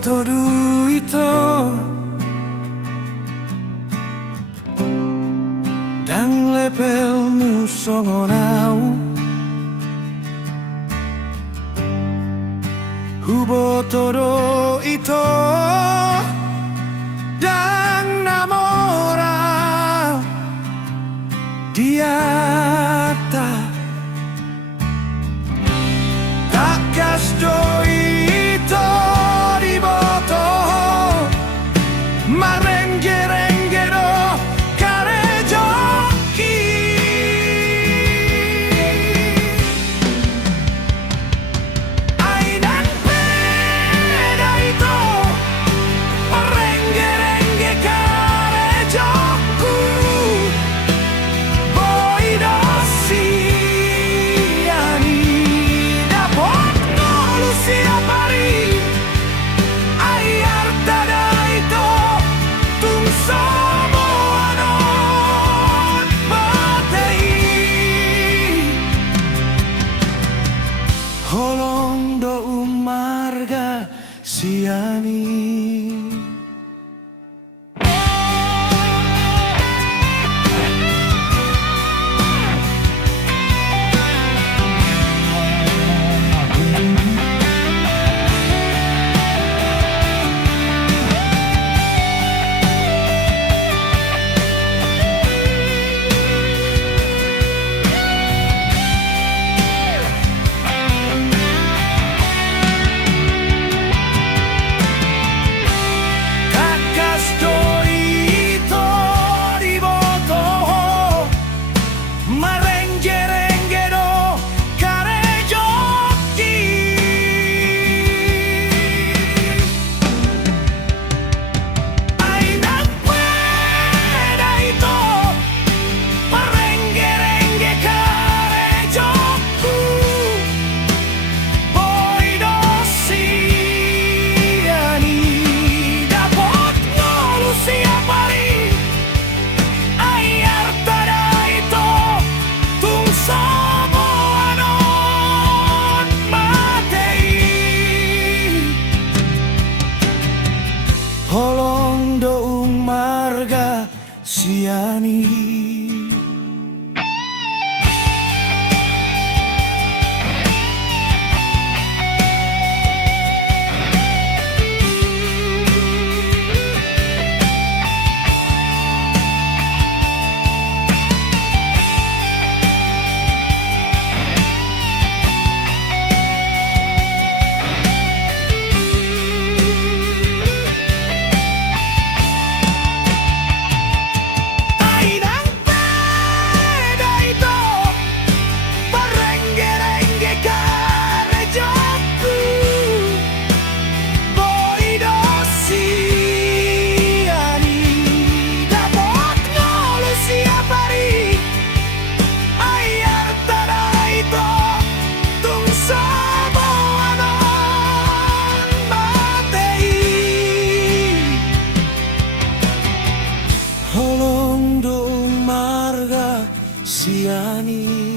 todu ito dang lepelmu songonau hubo todo ito dang namora diata takas do ito diboto marengge-rengge do karejoki ainan peda ito marengge-rengge karejoku boy dosi ani dapot nolu siap hari ayar tada ito tung somoanon matei holong do umarga siani. Holong doung marga siani. Holong doung marga siani.